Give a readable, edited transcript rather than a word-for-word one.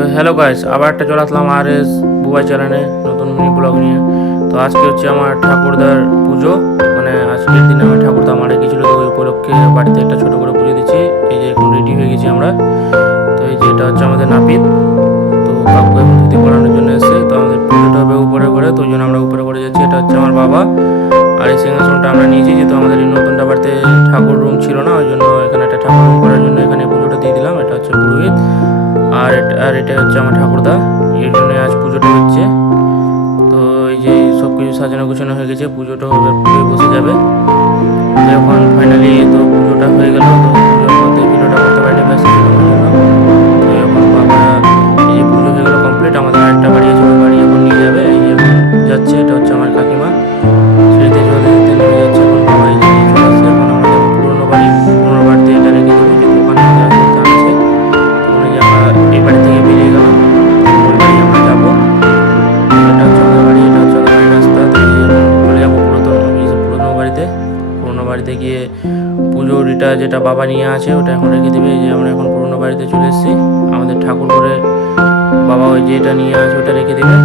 তো hello guys, আবার একটা চলে আসলাম আর এস বুবাই চ্যানেলে নতুন মিনি ব্লগ নিয়ে। তো আজকে হচ্ছে আমার ঠাকুরদার পুজো, মানে আজকের দিনে আমার ঠাকুরদা মারা গিয়েছিলো, তো ওই উপলক্ষে বাড়িতে একটা ছোটো করে পুজো দিচ্ছি। এই যে এখন রেডি হয়ে গেছি আমরা। তো এই যে এটা হচ্ছে আমাদের নাপিত, তো কাকু এখন ধুতি পড়ানোর জন্য এসে, তো আমাদের পুজোটা হবে উপরে করে, তো ওই জন্য আমরা উপরে করে যাচ্ছি। এটা হচ্ছে আমার বাবা, আর এই সিংহাসনটা আমরা নিয়েছি, যেহেতু আমাদের এই নতুনটা বাড়িতে ঠাকুর রুম ছিল না, ওই জন্য এখানে একটা ঠাকুর রুম করার জন্য এখানে পুজোটা দিয়ে দিলাম। এটা হচ্ছে পুরোহিত, আর এটা হচ্ছে আমার ঠাকুরদা, এর জন্য আজ পুজোটা হচ্ছে। তো এই যে সব কিছু সাজানো গুছানো হয়ে গেছে, পুজোটা হবে, পুজোয় বসে যাবে। তো এখন ফাইনালি তো পুজোটা হয়ে গেল। তো পুজোর মধ্যে ভিডিওটা করতে পারিনি, ব্যস্ত ছিলাম ওই জন্য। তো এখন বাবা, এই যে পুজো হয়ে গেলো কমপ্লিট, আমাদের আরেকটা বাড়ি আছে, ওই বাড়ি এখন নিয়ে যাবে। এই যে এখন যাচ্ছে, এটা হচ্ছে আমার কাকিমা, সিঁড়িতে জল দিতে নেমে যাচ্ছে এখন বাবা। এই যে নিয়ে চলে আসছে, এখন আমরা যাবো পুরোনো বাড়িতে এটা রেখে দেবো, যেহেতু ওখানে আমাদের কাজ আছে। তখন এই যে আমরা এই বাড়ি থেকে বেরিয়ে গেলাম, ওই বাড়ি আমরা যাবো। এটা হচ্ছে আমাদের বাড়ি, এটা হচ্ছে আমাদের বাড়ির রাস্তা। তো এই যে চলে যাবো পুরোনো বাড়িতে গিয়ে পুজোরিটা যেটা বাবা নিয়ে আছে ওটা এখন রেখে দেবে। এই যে আমরা এখন পুরোনো বাড়িতে চলে এসেছি, আমাদের ঠাকুর করে বাবা ওই যে এটা নিয়ে আছে ওটা রেখে দেবে।